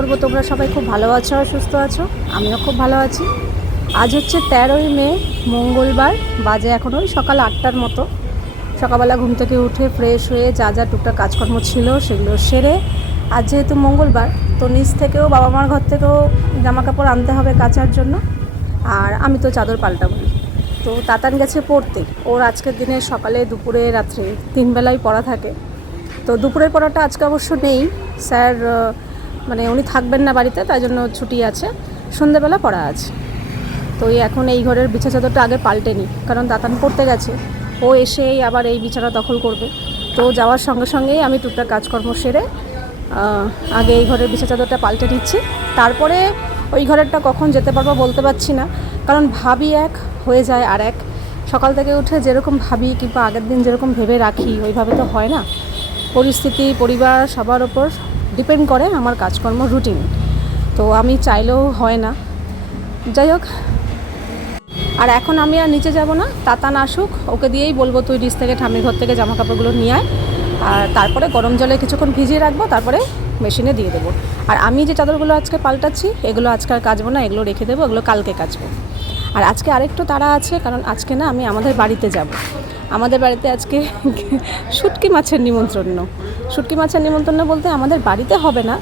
করব, তোমরা সবাই খুব ভালো আছো আর সুস্থ আছো? আমিও খুব ভালো আছি। আজ হচ্ছে তেরোই মে, মঙ্গলবার, বাজে এখন ওই সকাল আটটার মতো। সকালবেলা ঘুম থেকে উঠে ফ্রেশ হয়ে যা যা টুকটাক কাজকর্ম ছিল সেগুলো সেরে, আজ যেহেতু মঙ্গলবার, তো নিচ থেকেও বাবা মার ঘর থেকেও জামা কাপড় আনতে হবে কাচার জন্য। আর আমি তো চাদর পাল্টাবো তো তাতান গেছে পড়তে। ওর আজকের দিনে সকালে দুপুরে রাত্রে তিন বেলাই পড়া থাকে। তো দুপুরের পড়াটা আজকে অবশ্য নেই। স্যার মানে উনি থাকবেন না বাড়িতে, তাই জন্য ছুটি আছে। সন্ধেবেলা পড়া আছে। তো এখন এই ঘরের বিছা চাদরটা আগে পাল্টে নিই, কারণ দাতান পড়তে গেছে। ও এসেই আবার এই বিছানা দখল করবে। তো যাওয়ার সঙ্গে সঙ্গেই আমি টুকটাক কাজকর্ম সেরে আগে এই ঘরের বিছা চাদরটা পাল্টে নিচ্ছি। তারপরে ওই ঘরেরটা কখন যেতে পারব বলতে পারছি না, কারণ ভাবি এক, হয়ে যায় আর এক। সকাল থেকে উঠে যেরকম ভাবি কিংবা আগের দিন যেরকম ভেবে রাখি, ওইভাবে তো হয় না। পরিস্থিতি, পরিবার, সবার ওপর ডিপেন্ড করে আমার কাজকর্ম রুটিন। তো আমি চাইলেও হয় না। যাই হোক, আর এখন আমি আর নিচে যাব না। তাতান আসুক, ওকে দিয়েই বলব, তুই নিচ থেকে ঠাম্মির ঘর থেকে জামা কাপড়গুলো নিয়ে আয়। আর তারপরে গরম জলে কিছুক্ষণ ভিজিয়ে রাখব, তারপরে মেশিনে দিয়ে দেবো। আর আমি যে চাদরগুলো আজকে পাল্টাচ্ছি, এগুলো আজকে আর কাচবো না, এগুলো রেখে দেবো, এগুলো কালকে কাচবো। আর আজকে আরেকটু তাড়া আছে, কারণ আজকে না আমি আমাদের বাড়িতে যাব। আমাদের বাড়িতে আজকে শুটকি মাছের নিমন্ত্রণ। শুটকি মাছের নিমন্ত্রণ বলতে আমাদের বাড়িতে হবে না।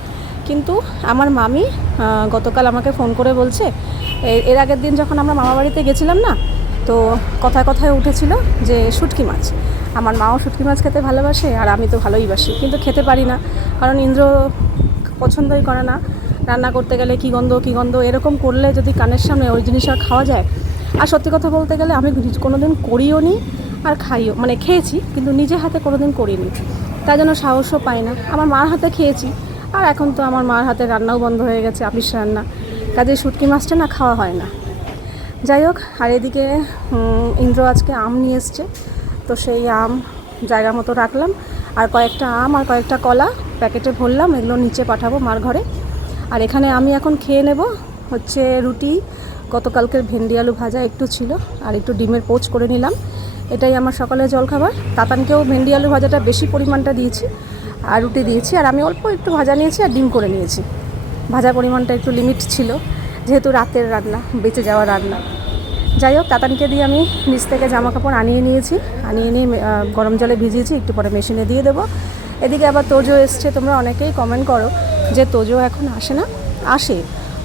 কিন্তু আমার মামি গতকাল আমাকে ফোন করে বলছে এর আগের দিন যখন আমরা মামা বাড়িতে গেছিলাম না, তো কথায় কথায় উঠেছিল যে শুটকি মাছ। আমার মাও শুটকি মাছ খেতে ভালোবাসে আর আমি তো ভালোই বাসি, কিন্তু খেতে পারি না। কারণ ইন্দ্র পছন্দই করে না। রান্না করতে গেলে কী গন্ধ কী গন্ধ, এরকম করলে যদি কানের সামনে ওই জিনিস আর খাওয়া যায়। আর সত্যি কথা বলতে গেলে আমি কোনো দিন করিও নি আর খাইও মানে খেয়েছি, কিন্তু নিজে হাতে কোনো দিন করিনি। তাই জন্য সাহসও পাই না। আমার মার হাতে খেয়েছি। আর এখন তো আমার মার হাতে রান্নাও বন্ধ হয়ে গেছে, আপিস রান্না। কাজে শুটকি মাছটা না খাওয়া হয় না। যাই হোক, আর এদিকে ইন্দ্র আজকে আম নিয়ে এসছে। তো সেই আম জায়গা মতো রাখলাম। আর কয়েকটা আম আর কয়েকটা কলা প্যাকেটে ভরলাম, এগুলো নিচে পাঠাবো মার ঘরে। আর এখানে আমি এখন খেয়ে নেব হচ্ছে রুটি গতকালকের ভেন্ডি আলু ভাজা একটু ছিল আর একটু ডিমের পোচ করে নিলাম। এটাই আমার সকালের জলখাবার। তাতানকেও ভেন্ডি আলু ভাজাটা বেশি পরিমাণটা দিয়েছি, আর রুটি দিয়েছি, আর আমি অল্প একটু ভাজা নিয়েছি আর ডিম করে নিয়েছি। ভাজা পরিমাণটা একটু লিমিট ছিল, যেহেতু রাতের রান্না, বেঁচে যাওয়া রান্না। যাই হোক, তাতানকে দিয়ে আমি নিচ থেকে জামা কাপড় আনিয়ে নিয়েছি। আনিয়ে নিয়ে গরম জলে ভিজিয়েছি, একটু পরে মেশিনে দিয়ে দেবো। এদিকে আবার তোজো এসছে, তোমরা অনেকেই কমেন্ট করো যে তোজো এখন আসে না? আসে।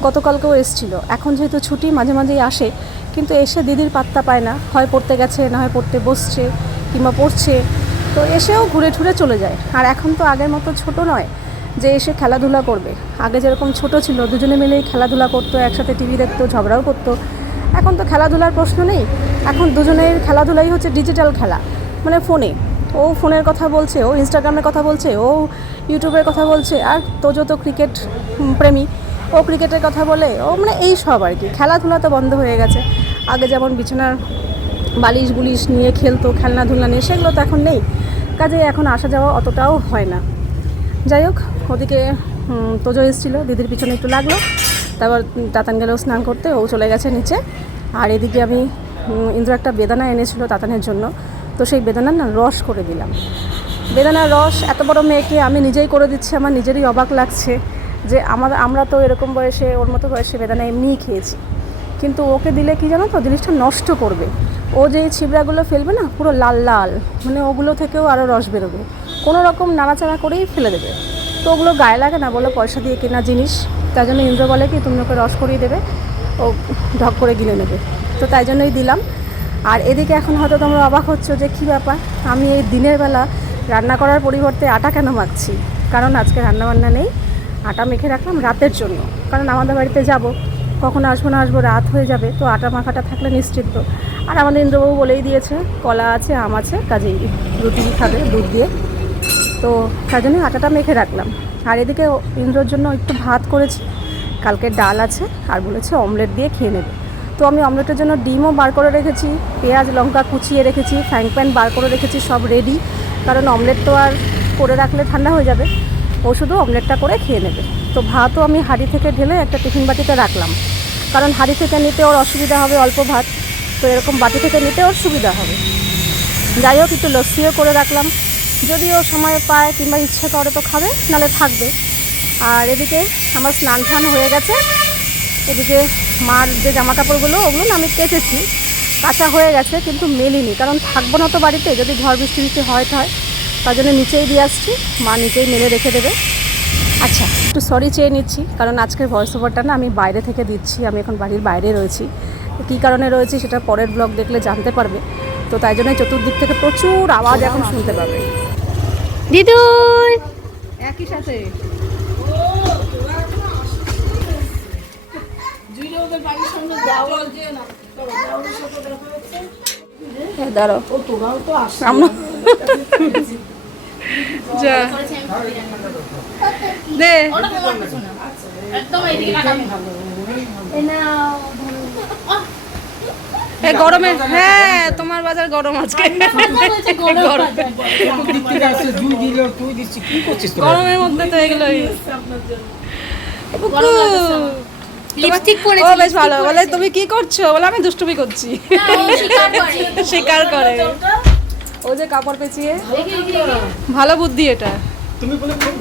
গতকালকেও এসছিল। এখন যেহেতু ছুটি, মাঝে মাঝেই আসে, কিন্তু এসে দিদির পাত্তা পায় না। হয় পড়তে গেছে, না হয় পড়তে বসছে, কিংবা পড়ছে। তো এসেও ঘুরে ঠুরে চলে যায়। আর এখন তো আগের মতো ছোট নয় যে এসে খেলাধুলা করবে। আগে যেরকম ছোট ছিল, দুজনে মিলেই খেলাধুলা করতো, একসাথে টিভি দেখতো, ঝগড়াও করতো। এখন তো খেলাধুলার প্রশ্ন নেই। এখন দুজনের খেলাধুলাই হচ্ছে ডিজিটাল খেলা মানে ফোনে। ও ফোনের কথা বলছে, ও ইনস্টাগ্রামের কথা বলছে, ও ইউটিউবের কথা বলছে, আর তোজো তো ক্রিকেট প্রেমী। ও ক্রিকেটের কথা বলে, ও মানে এই সব আর কি। খেলাধুলা তো বন্ধ হয়ে গেছে। আগে যেমন বিছানার বালিশ বুলিশ নিয়ে খেলতো খেলনাধুলা নিয়ে, সেগুলো তো এখন নেই। কাজে এখন আসা যাওয়া অতটাও হয় না। যাই হোক, ওদিকে তোজো এসেছিল, দিদির পিছনে একটু লাগল। তারপর তাতান গেলেও স্নান করতে, ও চলে গেছে নিচে। আর এদিকে আমি ইন্দ্র একটা বেদানা এনেছিল তাতানের জন্য। তো সেই বেদানার না রস করে দিলাম। বেদানার রস, এত বড় মেয়েকে আমি নিজেই করে দিচ্ছি, আমার নিজেরই অবাক লাগছে। যে আমার, আমরা তো এরকম বয়সে, ওর মতো বয়সে বেদানা এমনিই খেয়েছি। কিন্তু ওকে দিলে কি জানো তো, জিনিসটা নষ্ট করবে। ও যে ছিবড়াগুলো ফেলবে না, পুরো লাল লাল মানে ওগুলো থেকেও আরও রস বেরোবে। কোনো রকম নাড়াচাড়া করেই ফেলে দেবে। তো ওগুলো গায়ে লাগে না, বলো পয়সা দিয়ে কেনা জিনিস। তাই জন্য ইন্দ্র বলে কি, তুমি ওকে রস করিয়ে দেবে, ও ঢক করে গিলে নেবে। তো তাই জন্যই দিলাম। আর এদিকে এখন হয়তো তোমরা অবাক হচ্ছ যে কী ব্যাপার, আমি এই দিনের বেলা রান্না করার পরিবর্তে আটা কেন মাখছি? কারণ আজকে রান্নাবান্না নেই। আটা মেখে রাখলাম রাতের জন্য। কারণ আমাদের বাড়িতে যাব, কখন আসব না আসব, রাত হয়ে যাবে, তো আটা মাখাটা থাকলে নিশ্চিন্ত আর আমাদের ইন্দ্রবাবু বলেই দিয়েছে, কলা আছে, আম আছে, কাজেই রুটি খাবে দুধ দিয়ে। তো তার জন্য আটাটা মেখে রাখলাম। আর এদিকে ইন্দ্রর জন্য একটু ভাত করেছি, কালকে ডাল আছে, আর বলেছে অমলেট দিয়ে খেয়ে নেবে। তো আমি অমলেটের জন্য ডিমও বার করে রেখেছি, পেঁয়াজ, লঙ্কা কুচিয়ে রেখেছি, ফ্রাইং প্যান বার করে রেখেছি, সব রেডি কারণ অমলেট তো আর করে রাখলে ঠান্ডা হয়ে যাবে। ও শুধু অমলেটটা করে খেয়ে নেবে। তো ভাতও আমি হাঁড়ি থেকে ঢেলে একটা টিফিন বাটিতে রাখলাম। কারণ হাঁড়ি থেকে নিতে ওর অসুবিধা হবে অল্প ভাত, তো এরকম বাটি থেকে নিতে ওর সুবিধা হবে। যাই হোক, একটু লস্যিও করে রাখলাম। যদি ও সময় পায় কিংবা ইচ্ছে করে তো খাবে নালে থাকবে। আর এদিকে আমার স্নান টান হয়ে গেছে। এদিকে মার যে জামা কাপড়গুলো ওগুলো আমি কেচেছি। কাঁচা হয়ে গেছে, কিন্তু মেলিনি, কারণ থাকব না তো বাড়িতে। যদি ঝড় বৃষ্টি বৃষ্টি হয় হয়। তার জন্য নিচেই দিয়ে আসছি। মা নিচেই মেলে রেখে দেবে। আচ্ছা। একটু সরি চেয়ে নিচ্ছি কারণ আজকের ভয়েস ওভারটা না আমি বাইরে থেকে দিচ্ছি আমি এখন বাড়ির বাইরে রয়েছি। কী কারণে রয়েছি সেটা পরের ব্লগ দেখলে জানতে পারবে। তো তাই জন্য চতুর্দিক থেকে প্রচুর আওয়াজ এখন শুনতে পাবে। দিদুই একই সাথে। দাঁড়ো আমরা যা। দে। গরমে হ্যাঁ তোমার বাজার গরম আজকে। গরম গরমের মধ্যে তো এগুলোই। লিপস্টিক পরে ও বেশ ভালো। বলে তুমি কি করছ? বলে আমি দুষ্টুমি করছি। স্বীকার করে। ও যে কাপড় পেঁচিয়ে। ভালো বুদ্ধি এটা।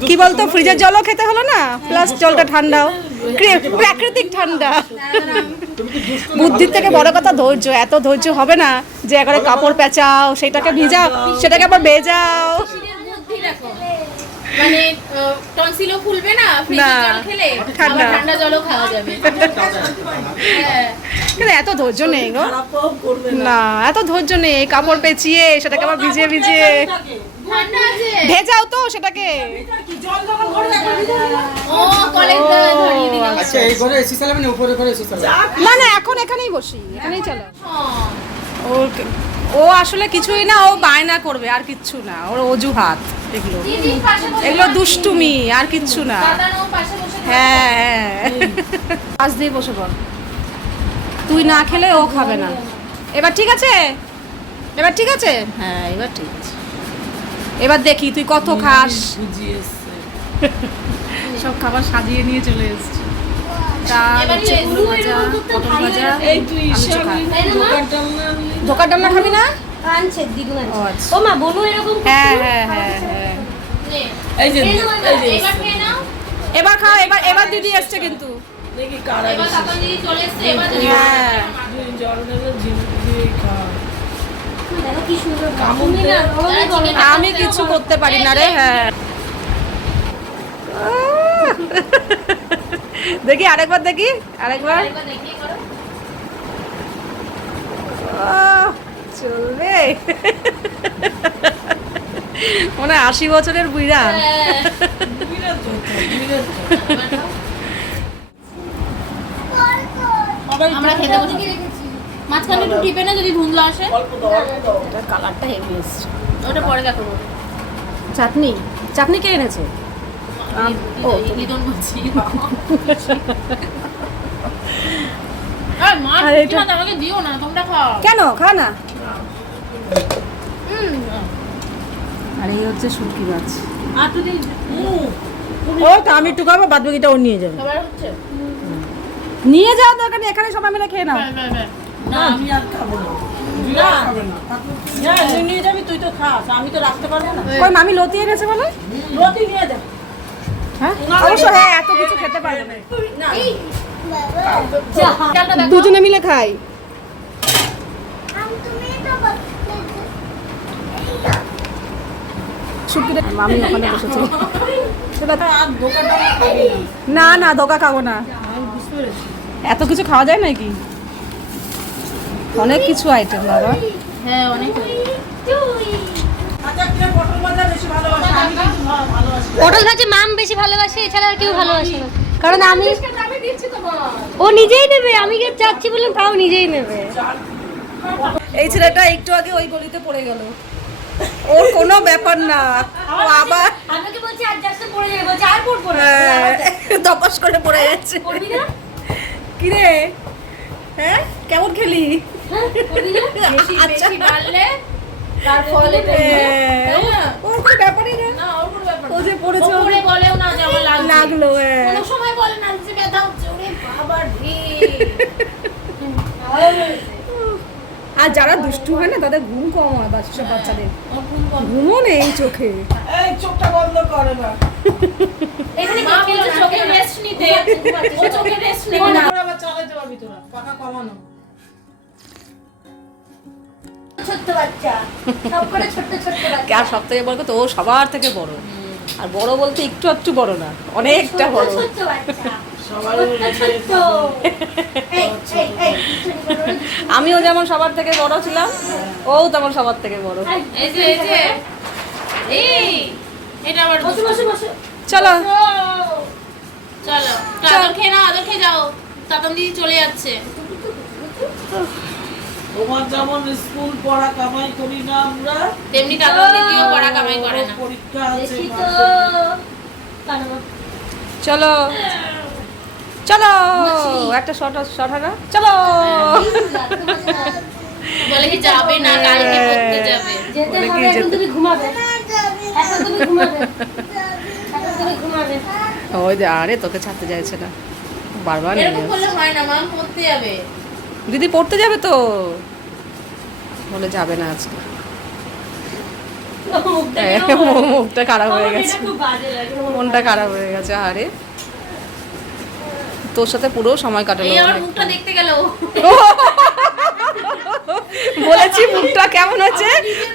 কি বলতো ফ্রিজের জলও খেতে হলো না? প্লাস জলটা ঠান্ডাও প্রাকৃতিক ঠান্ডা। বুদ্ধির থেকে বড় কথা ধৈর্য। এত ধৈর্য হবে না যে একবারে কাপড় পেঁচাও সেটাকে ভিজাও সেটাকে আবার ভেজাও। মানে টনসিলও ফুলবে না? জল খেলে ঠান্ডা। ঠান্ডা জলও খাওয়া যাবে। হ্যাঁ। কিন্তু এত ধৈর্য নেই গো? না। এত ধৈর্য নেই। কাপড় পেঁচিয়ে সেটাকে আবার ভিজিয়ে ভিজিয়ে। ভেজাও তো সেটাকে। আচ্ছা এই ঘরে এসি চালাবে না? উপরে ঘরে এসি চালাবে? না না এখন এখানেই বসি। এখানেই চলো হ্যাঁ। ও আসলে কিছুই না ও বায়না করবে আর কিচ্ছু না। ওর অজুহাত এগুলো। এগুলো দুষ্টুমি আর কিচ্ছু না। দাদানো পাশে। হ্যাঁ হ্যাঁ। আজ দিয়ে বসে পড়। তুই না খেলে ও খাবে না। এবার ঠিক আছে? এবার ঠিক আছে? হ্যাঁ এবার ঠিক আছে। এবার দেখি তুই কত খাস। সব খাবার সাজিয়ে নিয়ে চলে এসেছি। ডাল হচ্ছে ভাজা পটল ভাজা? ধোকার ডালনা খাবি না আনছে দিদু ও আচ্ছা মা বনু এরকম হ্যাঁ হ্যাঁ হ্যাঁ হ্যাঁ এই যে এবার। খাও এবার এবার দিদি এসছে কিন্তু এবার কাকান দিদি চলে এসছে এবার দিদি হ্যাঁ আমি কিছু করতে পারি না রে হ্যাঁ দেখি আরেকবার দেখি আরেকবার। চলবে। মনে হয় আশি বছরের বুড়া। আমরা খেতে বসে মাঝখানে একটু টিপে না যদি ধুন্দলা আসে। কালারটা হেভি এসছে ওটা পরে দেখো চাটনি? চাটনি কে এনেছে? কেন খা না। হুম। আর এই হচ্ছে শুটকি মাছ। ও তো আমি একটু খাব বাদ বাকিটা ও নিয়ে যাবে। নিয়ে যাওয়া দরকার নেই এখানে সবাই মিলে খেয়ে নাও। হ্যাঁ, হ্যাঁ, হ্যাঁ। না আমি আর খাব না। হ্যাঁ। তুই নিয়ে যাবি তুই তো খাস আমি তো রাখতে পারব না। কই মামি লতি এনেছে বলে? রতি নিয়ে যা। হ্যাঁ? অবশ্য হ্যাঁ এত কিছু খেতে পারবে না। দুজনে মিলে খাই। শুটকি দেখ- মামি ওখানে বসেছে। না। না ধোকা খাব না। এত কিছু খাওয়া যায় নাকি? অনেক কিছু আইটেম বাবা। হ্যাঁ অনেক। আচ্ছা পটল ভাজা বেশি মাম বেশি ভালোবাসে এছাড়া আর কেউ ভালোবাসে না। কারণ আমি ও নিজেই নেবে আমি কি চাচ্ছি বললাম তাও নিজেই নেবে। এই ছেলেটা একটু আগে ওই গলিতে পড়ে গেল। ওর কোনো ব্যাপার না। ও আবার আমাকে বলছি আর যাচ্ছে পড়ে যাবে। বলছে আর পড়ব না। দপাস করে পড়ে যাচ্ছে। কি রে হ্যাঁ? কেমন খেলি? হ্যাঁ, বেশি আচ্ছা। বেশি বাড়লে তার ফল এটা হ্যাঁ, তাই না? ওর কোনো ব্যাপারই না। না ওর কোনো ব্যাপার ও যে পড়েছে ও বলেও না যে আমার লাগছে লাগল হ্যাঁ। কোনো সময় বলে না যে ব্যথা হচ্ছে। ওরে বাবা রে। আর যারা দুষ্টু হয় না তাদের ঘুম কম হয় বাচ্চা বাচ্চাদের। ঘুমও নেই চোখে। এই চোখটা বন্ধ করে না এখানে রেস্ট নিতে। ও রেস্ট নেবে কমানো। ছোট্ট বাচ্চা। সব ছোট্ট ছোট্ট বাচ্চা। আর সব থেকে বড় কথা ও সবার থেকে বড়। আর বড় বলতে একটু একটু বড় না অনেকটা বড়। ছোট্ট বাচ্চা। করো না, আমিও যেমন সবার থেকে বড় ছিলাম ও তেমন সবার থেকে বড়। এই যে এই যে। এই এটা আবার বসো বসো বসো। চলো। চলো খেয়ে নাও আদর খেয়ে যাও। তাতান দিদি চলে যাচ্ছে। তোমার যেমন স্কুল পড়া কামাই করি না আমরা তেমনি তাতান দিদিও পড়া কামাই করে না। পরীক্ষা আছে দেখি তো চলো। চলো। একটা শর্ট শর্ট হয় চলো। বলে কি যাবে না কালকে পড়তে যাবে। যেতে হবে এখন তুমি ঘুমাবে। এখন তুমি ঘুমাবে। এখন তুমি ঘুমাবে। ওই যে আরে তোকে ছাড়তে চাইছে না। বারবার এরকম যাচ্ছে। করলে হয় না মা পড়তে যাবে। দিদি পড়তে যাবে তো? বলে যাবে না আজকে। মুখটা হ্যাঁ, মুখটা খারাপ হয়ে গেছে এটা খুব বাজে লাগে। মনটা খারাপ হয়ে গেছে আরে তোর সাথে পুরো সময় কাটালো। মুখটা দেখতে গেল। বলেছি মুখটা কেমন আছে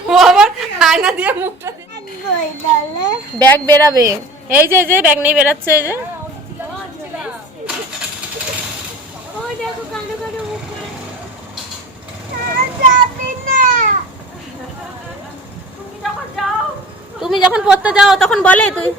ও আবার আয়না দিয়ে মুখটা ব্যাগ বেরাবে। এই যে এই যে ব্যাগ নিয়ে বেরাচ্ছে এই যে ওই দেখো কালো কালো মুখ তুমি যখন পড়তে যাও তখন বলে তুই।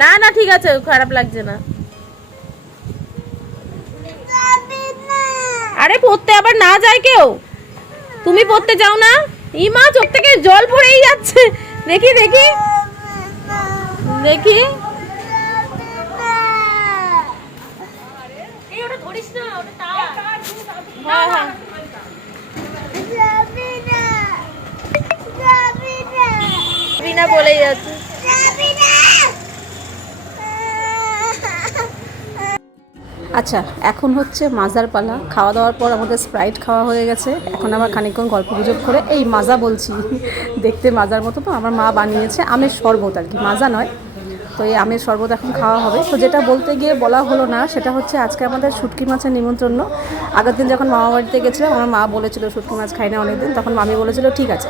না না ঠিক আছে খারাপ লাগছে না। আরে পড়তে আবার না যায় কেউ? তুমি পড়তে যাও না? ই মা চোখ থেকে জল পড়েই যাচ্ছে। দেখি দেখি। দেখি এই ওটা ধরিস না ওটা তার হ্যাঁ হ্যাঁ। বলেই যাচ্ছে। আচ্ছা এখন হচ্ছে মাজার পালা। খাওয়া দাওয়ার পর আমাদের স্প্রাইট খাওয়া হয়ে গেছে। এখন আবার খানিকক্ষণ গল্প গুজব করে এই মাজা বলছি। দেখতে মাজার মতো তো আমার মা বানিয়েছে আমের শরবত আর কি। মাজা নয় তো এই আমের শরবত এখন খাওয়া হবে। তো যেটা বলতে গিয়ে বলা হলো না সেটা হচ্ছে আজকে আমাদের শুটকি মাছের নিমন্ত্রণ। আগের দিন যখন মামা বাড়িতে গেছিলাম আমার মা বলেছিল শুটকি মাছ খাই না অনেকদিন। তখন মামি বলেছিল ঠিক আছে।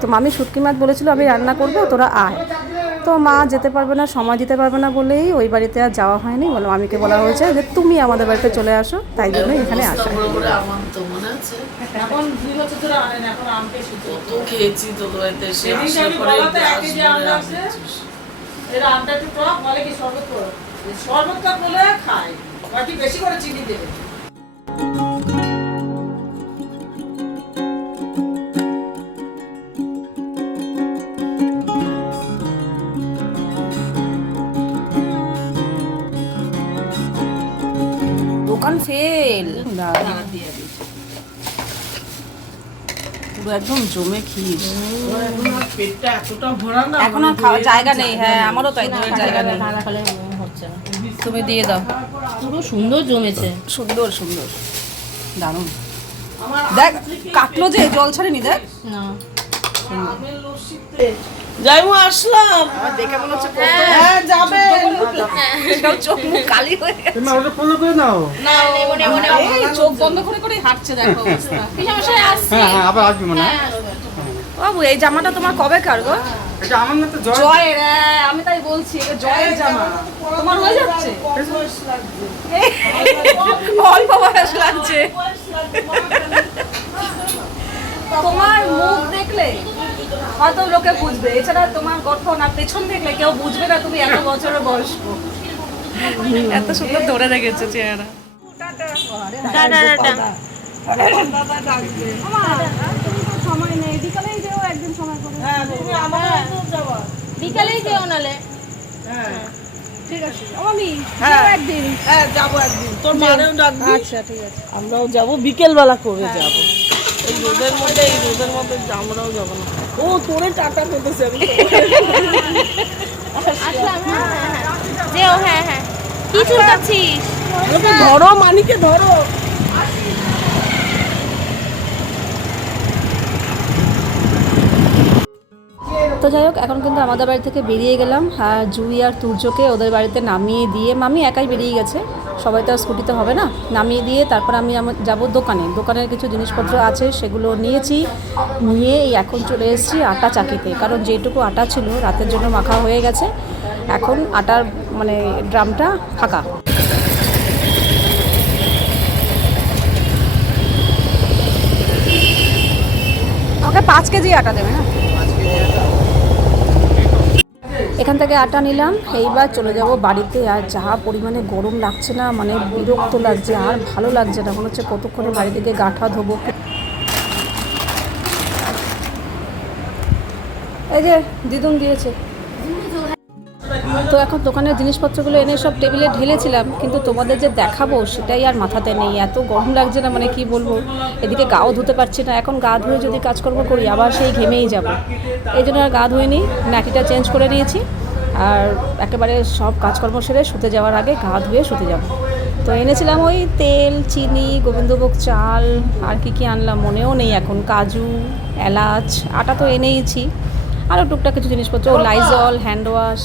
তো মামি শুটকি মাছ বলেছিল আমি রান্না করব তোরা আয়। তো মা যেতে পারবে না সময় দিতে পারবে না বলেই ওই বাড়িতে আর যাওয়া হয়নি। বলো মামিকে বলা হয়েছে যে তুমি আমাদের বাড়িতে চলে আসো তাই জন্য এখানে আসা। খেয়েছি তো এর আমটা একটু টক বলে কি শরবত করো? শরবতটা করলে খাই বাকি বেশি করে চিনি দেবে। পুরো একদম জমে খিস পেটটা এতটা ভরা না এখন আর খাওয়ার জায়গা নেই হ্যাঁ আমারও তাই দইয়ের জায়গা নেই। হচ্ছে না। তুমি দিয়ে দাও। পুরো সুন্দর জমেছে। সুন্দর সুন্দর। দারুণ। দেখ কাটলো যে জল ছাড়েনি দেখ। না যাইমু আসলাম। দেখে মনে হচ্ছে হ্যাঁ। যাবে। চোখ মুখ কালি হয়ে গেছে। তুমি ওটা ফলো করে নাও। না নেব নেব চোখ বন্ধ করে করে হাঁটছে দেখো অবস্থা। পিসামশাই আসছে। হ্যাঁ হ্যাঁ আবার আসবি মনে হয়। হ্যাঁ। বাবু এই জামাটা তোমার কবে কার গো? এটা আমার না তো জয় জয়ের হ্যাঁ, আমি তাই বলছি এটা জয়ের জামা। তোমার হয়ে যাচ্ছে? অল্প বয়স লাগছে। তোমার মুখ দেখলে হয়তো লোকে বুঝবে। এছাড়া তোমার গঠন আর পেছন দেখলে কেউ বুঝবে না তুমি এত বছরের বয়স্ক। এত সুন্দর ধরে রেখেছে চেহারা। টাটা টাটা সময় নেই বিকালেই যেও একদিন সময় করে হ্যাঁ। তুমি আমার বাড়িতেও বিকালেই যেও নালে হ্যাঁ ঠিক আছে। হ্যাঁ। একদিন। হ্যাঁ যাব একদিন। তোর মারেও ডাকবি? আচ্ছা ঠিক আছে। আমরাও যাব বিকেল বেলা করে যাব। এই রোদের মধ্যে এই রোদের মধ্যে আমরাও যাব না। ও তোরে টাটা করতেছে আমি। যে হ্যাঁ। হ্যাঁ কি চুলকাচ্ছিস? ধরো মানিকে ধরো। তো যাই হোক এখন কিন্তু আমাদের বাড়ি থেকে বেরিয়ে গেলাম আর জুই আর তুর্যকে ওদের বাড়িতে নামিয়ে দিয়ে মামি একাই বেরিয়ে গেছে। সবাই তো আর স্কুটিতে হবে না। নামিয়ে দিয়ে তারপর আমি যাব দোকানে। দোকানের কিছু জিনিসপত্র আছে, সেগুলো নিয়েছি। নিয়ে এখন চলে এসেছি আটা চাকিতে। কারণ যেটুকু আটা ছিল রাতের জন্য মাখা হয়ে গেছে। এখন আটার মানে ড্রামটা ফাঁকা। আমাকে পাঁচ কেজি আটা দেবে না? এখান থেকে আটা নিলাম। এইবার চলে যাব বাড়িতে। আর যা পরিমাণে গরম লাগছে না মানে বিরক্ত লাগছে, আর ভালো লাগছে না। মনে হচ্ছে কতক্ষণে বাড়ি থেকে গাঁঠা ধোবো। এই যে, দিদুন দিয়েছে তো এখন দোকানের জিনিসপত্রগুলো এনে সব টেবিলে ঢেলেছিলাম কিন্তু তোমাদের যে দেখাবো সেটাই আর মাথাতে নেই। এত গরম লাগছে না মানে কি বলব? এদিকে গাও ধুতে পারছি না। এখন গা ধুয়ে যদি কাজকর্ম করি আবার সেই ঘেমেই যাব। এই জন্য আর গা ধুয়ে নিই নাটিটা চেঞ্জ করে নিয়েছি। আর একেবারে সব কাজকর্ম সেরে শুতে যাওয়ার আগে গা ধুয়ে শুতে যাব। তো এনেছিলাম ওই তেল চিনি গোবিন্দভোগ চাল আর কি কি আনলাম মনেও নেই এখন। কাজু এলাচ আটা তো এনেইছি। আরও টুকটাক কিছু জিনিসপত্র লাইজল হ্যান্ড ওয়াশ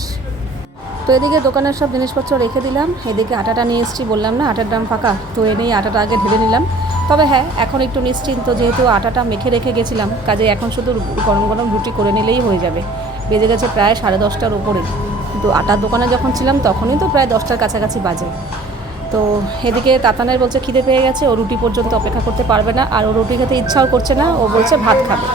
তো এদিকে দোকানের সব জিনিসপত্র রেখে দিলাম। এদিকে আটাটা নিয়ে এসেছি, বললাম, না, আটার দাম ফাঁকা। তো এনেই আটাটা আগে ঢেলে নিলাম। তবে হ্যাঁ এখন একটু নিশ্চিন্ত যেহেতু আটাটা মেখে রেখে গেছিলাম, কাজে এখন শুধু গরম গরম রুটি করে নিলেই হয়ে যাবে। বেজে গেছে প্রায় সাড়ে দশটার উপরে। কিন্তু আটার দোকানে যখন ছিলাম, তখনই তো প্রায় দশটার কাছাকাছি বাজে। তো এদিকে তাতানের বলছে, খিদে পেয়ে গেছে, ও রুটি পর্যন্ত অপেক্ষা করতে পারবে না, আর ও রুটি খেতে ইচ্ছাও করছে না, ও বলছে, ভাত খাবে।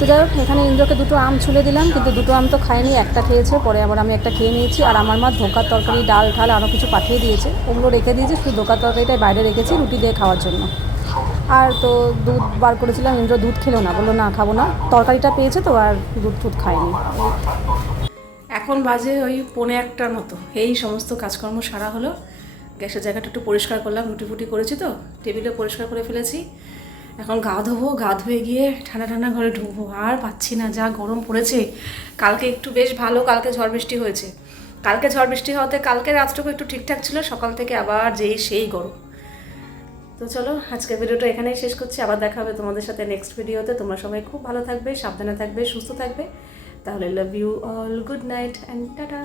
তো যাই হোক, এখানে ইন্দ্রকে দুটো আম ছুলে দিলাম, কিন্তু দুটো আম তো খায়নি, একটা খেয়েছে, পরে আবার আমি একটা খেয়ে নিয়েছি, আর আমার মা ধোকার তরকারি, ডাল ঠাল আরও কিছু পাঠিয়ে দিয়েছে, ওগুলো রেখে দিয়েছি, শুধু ধোকার তরকারিটাই বাইরে রেখেছি, রুটি দিয়ে খাওয়ার জন্য। আর তো দুধ বার করেছিলাম, ইন্দ্র দুধ খেলো না, বলল, না, খাব না। তরকারিটা পেয়েছে তো, আর দুধ টুধ খায়নি। এখন বাজে ওই পৌনে একটার মতো। এই সমস্ত কাজকর্ম সারা হলো। গ্যাসের জায়গাটা একটু পরিষ্কার করলাম, রুটি ফুটি করেছি তো টেবিলে পরিষ্কার করে ফেলেছি। এখন গা ধোবো, গা ধুয়ে গিয়ে ঠান্ডা ঠান্ডা ঘরে ঢুকবো। আর পাচ্ছি না, যা গরম পড়েছে। কালকে একটু বেশ ভালো, কালকে ঝড় বৃষ্টি হয়েছে। কালকে ঝড় বৃষ্টি হওয়াতে কালকে রাতটুকু একটু ঠিকঠাক ছিল, সকাল থেকে আবার যেই সেই গরম। তো চলো, আজকে ভিডিওটা এখানেই শেষ করছি। আবার দেখা হবে তোমাদের সাথে নেক্সট ভিডিওতে। তোমরা সবাই খুব ভালো থাকবে, সাবধানে থাকবে, সুস্থ থাকবে। তাহলে love you all good night and tata